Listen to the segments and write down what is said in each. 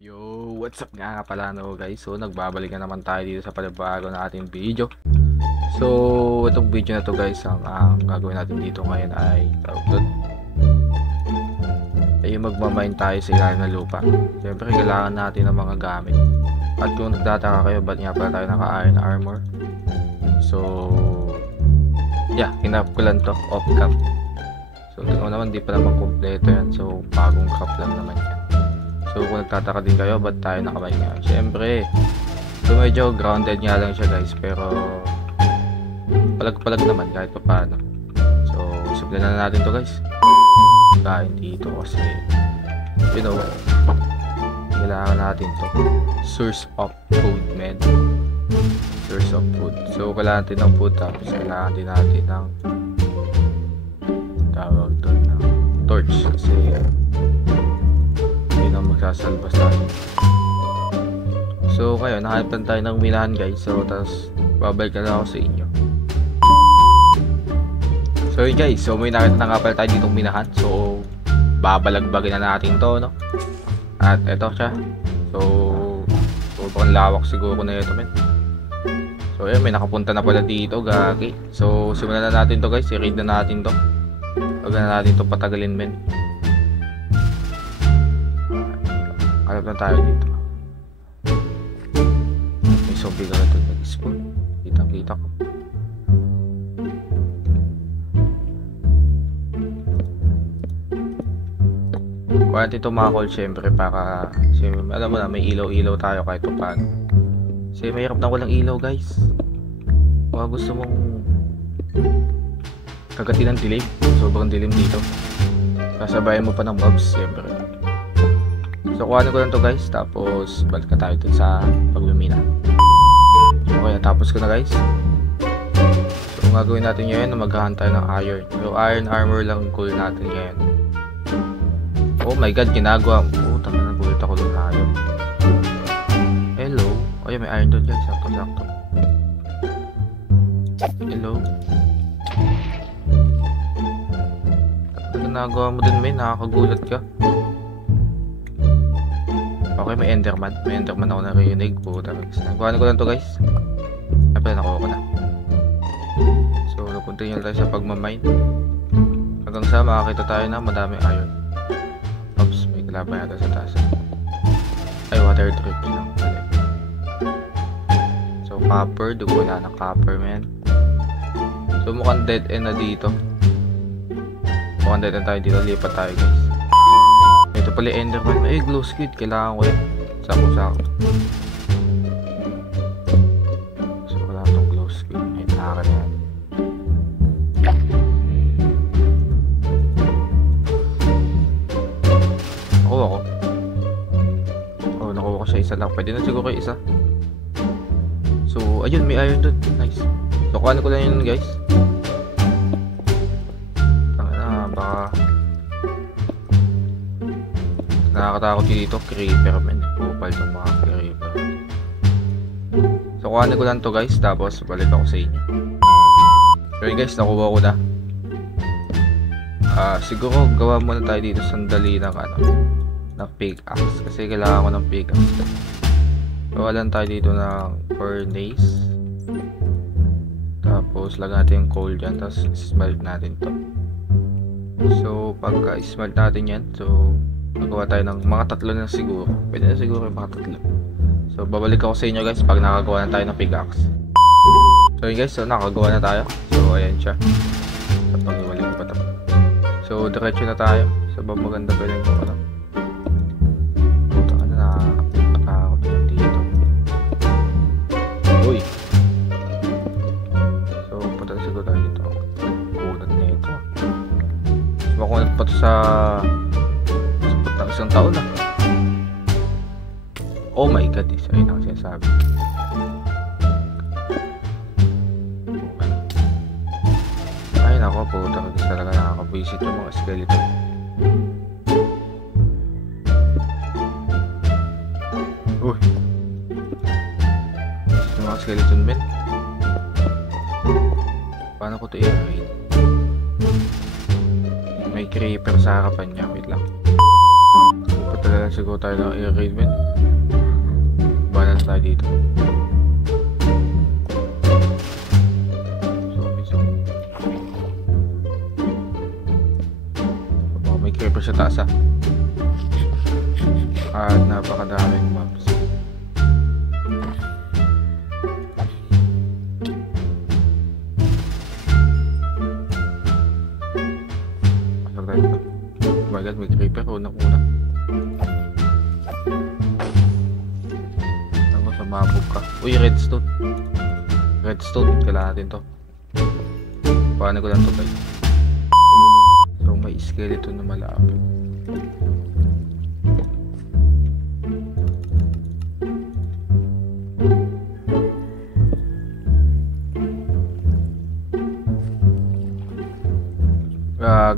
Yo, what's up nga pala no guys. So nagbabalik na naman tayo dito sa panibago na ating video. So itong video na to guys, ang gagawin natin dito ngayon ay magmamine tayo sa ilalim ng lupa. Siyempre kailangan natin ng mga gamit. At kung nagtataka kayo ba't nga pala tayo naka-iron armor, so yeah, hinap ko lang to off cam. So tingnan naman, di pa naman kompleto yan. So bagong craft lang naman yan. So kung nagtataka din kayo ba't tayo nakamay nga, syempre so medyo grounded nga lang siya guys, pero palag-palag naman kahit pa paano. So simulan na natin to guys. Kain dito kasi you know kailangan natin to, source of food man, source of food. So kailangan natin ng food, tapos kailangan din natin ng tawag doon ng torch kasi magsasalbas tayo. So ngayon nakahanap tayo ng minahan guys. So tapos babalik na ako sa inyo. So yun guys, so may nakita na nga pala tayo ditong minahan. So babalagbagin na natin to, no? At eto siya. So sobrang lawak siguro na ito men. So yun, may nakapunta na pala dito, gagi. So simulan na natin to guys, i-raid na natin to. Huwag na natin to patagalin men. Harap na tayo dito. May zombie ka na ito nag-spawn. Kitang-kita ko. Kuha natin ito mga call syempre para alam mo na, may ilaw-ilaw tayo kahit pa paano. Kasi mahirap na walang ilaw guys. Kung gusto mong kagatin ng dilim, sobrang dilim dito. Sasabayan mo pa ng mobs syempre. So kuhanin ko lang to guys, tapos balik na tayo dun sa paglumina. Okay, natapos ko na guys. So ang gagawin natin ngayon na maghahan tayo ng iron. So iron armor lang goal natin ngayon. Oh my god, ginagawa. Oh, tama na, bulit ako dun iron. Hello. Oh yeah, may iron dun guys, sakto-sakto. Hello. Ano ginagawa mo dun men, nakakagulat ka. Okay, may enderman. May enderman ako narinig po. Nagkuhanin ko lang to guys. Ay pala, nakuha ko na. So continue tayo sa pagmamine hanggang sa makakita tayo na madaming iron. Oops, may kalaban yata sa taas. Ay, water drip lang. So copper, dugo na ng copper man. So mukhang dead end na dito. Mukhang dead end tayo dito. Lipat tayo guys. Ito pala enderman. Ay, glow squid. Kailangan ko yan. Sako-sako. So, wala itong glow squid. Ay, naka na yan. Nakuha ko. Oh, nakuha ko siya isa lang. Pwede na siguro isa. So, ayun. May iron dun. Nice. So, kuhanin ko lang yun guys. Baka nakakatakot dito, creeper man. Pupal itong mga creeper. So kuhanin ko lang to guys, tapos balik ako sa inyo. So guys, nakuha ko na. Siguro gawa muna tayo dito sandali ng ng pickaxe, kasi kailangan ko ng pickaxe. Gawa lang tayo dito ng furnace. Tapos lagyan natin yung coal dyan, tapos smelt natin to. So pagka smelt natin yan, so magawa tayo ng mga tatlo na siguro. Pwede na siguro yung mga tatlo. So babalik ako sa inyo guys pag nakagawa na tayo ng pickaxe. So yun guys, so nakagawa na tayo. So ayan siya. So pag-iwalik ko pa ito. So diretso na tayo. So ba maganda pa rin yung puta ka na, nakakatakot na dito. Uy. So punta na siguro tayo dito. Kunat na ito. So makunat pa ito sa isang taon na. Oh my god, isa yun ang sinasabi. Ay nako po, talaga nakakabisit yung mga skeleton. Uy, yung mga skeleton men. Paano ko ito i-raid? May creeper sa harapan niya, wait lang. Dala siguro tayo ng air-raidment. Balance tayo dito. May creeper sa taas at napakadaming mobs. Oh my god, may creeper unang-una. Ako sa mabog ka. Uy, redstone. Redstone, kailangan natin to. Paano ko lang to guys? So may skeleton na malapit.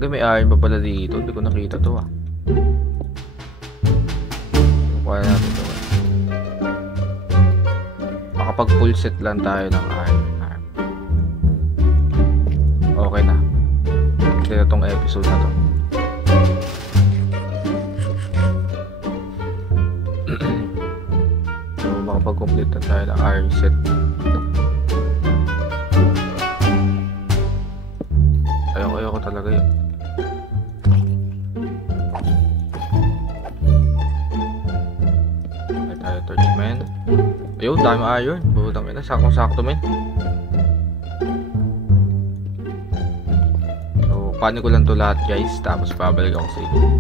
May iron pa pala dito. Hindi ko nakita to Kuha natin to. Makapag full set lang tayo ng iron. Okay na. Hindi na tong episode na to. So makapag complete na tayo ng iron set. Ayoko talaga yun. Ayun, dami iron. Butang ina, sakong-sakto men. So, paano ko lang to lahat guys. Tapos babalik ako sa inyo.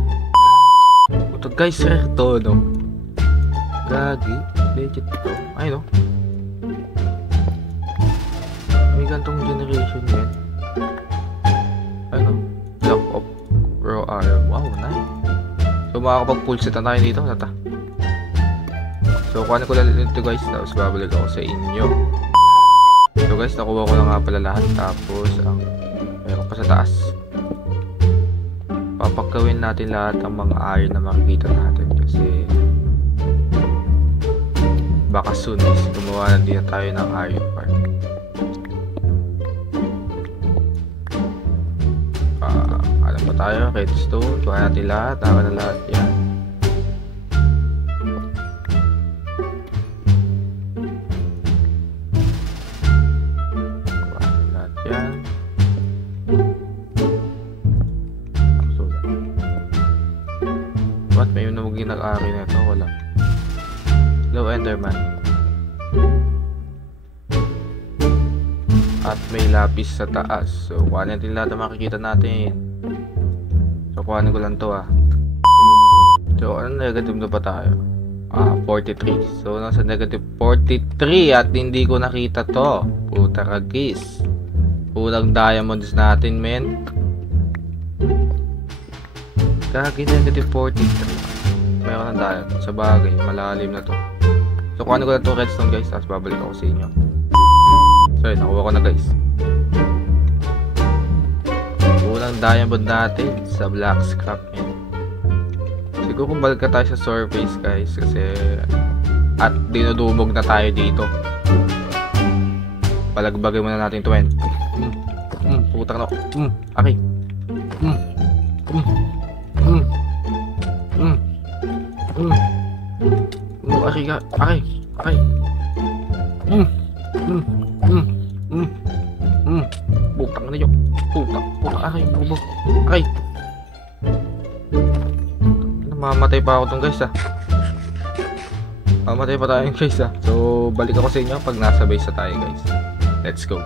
Ito guys, sir to, no? Gagi. Legit to. Ay, no? May gantong generation men. Ay, no? Block of raw iron. Wow, nice. So, makakapag full set na tayo dito. Nata. So, kuha ko lang ito guys, tapos babalik ako sa inyo. So guys, nakuha ko na nga pala lahat. Tapos, meron pa sa taas. Papagawin natin lahat ang mga iron na makikita natin. Kasi, baka soon is gumawa na din tayo ng iron farm. Alam pa tayo, redstone. Kuha natin lahat, taka na lahat yan. May namugin nag-ari na ito, wala. Hello Enderman. At may lapis sa taas. So kuha natin lahat na makikita natin. So kuha ko lang to So ano, negative na pa tayo? 43. So nasa negative 43 at hindi ko nakita to. Puta kagis. Kulang diamonds natin men. Kagi negative 43. Meron na tayo. Sa bagay, malalim na to. So kuha ko na itong redstone guys. Tapos babalik ako sa inyo. So yun, nakuha ko na guys. Kulang diamond natin sa black scrap yan. Siguro kung balik ka tayo sa surface guys. Kasi at dinudumog na tayo dito. Palagbagay muna natin 20. Putang na. Okay. Okay. Butang na yun. Putang. Okay. Mamatay pa ako tong guys Mamatay pa tayo guys So balik ako sa inyo pag nasa base na tayo guys. Let's go.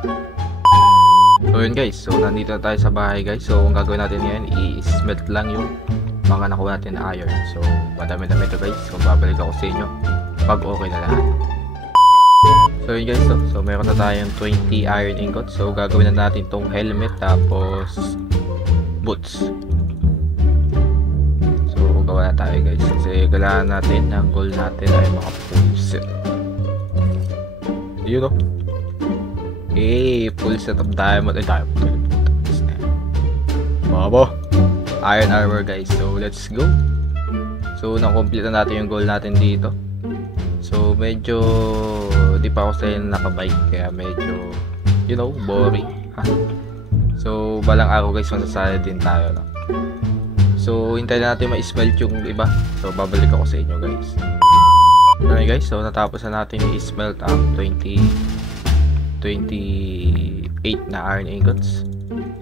So yun guys, so nandito na tayo sa bahay guys. So ang gagawin natin ngayon, i-smelt lang yung mga nakuha natin na iron. So madami-dami ito guys. So babalik ako sa inyo pag okay na lahat. So yun guys, so meron na tayong 20 iron ingots. So gagawin na natin tong helmet tapos boots. So gawa na tayo guys. Kasi kailangan natin, ang goal natin ay maka full set. Yun full set of diamond. Baba iron armor guys. So let's go. So na-complete na natin yung goal natin dito. So medyo di pa ako sa nakabike, kaya medyo boring. So balang araw guys, masasali din tayo So, hintayin na natin ma-smelt yung iba. So, babalik ako sa inyo guys. Okay guys, so natapos na natin i-smelt ang 28 na iron ingots.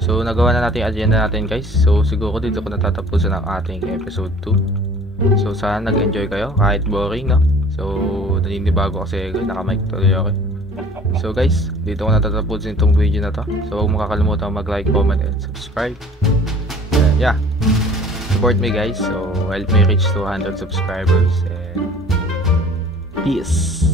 So, nagawa na natin yung agenda natin guys. So, siguro dito ko natatapusan ang ating episode 2. So, sana nag-enjoy kayo kahit boring, no? So, naninibago kasi ako, naka-mic tuloy ako. So guys, dito ko natatapusin itong video na to. So, huwag mo kakalimutan mag-like, comment, and subscribe. And yeah, support me guys. So, help me reach 200 subscribers. And peace.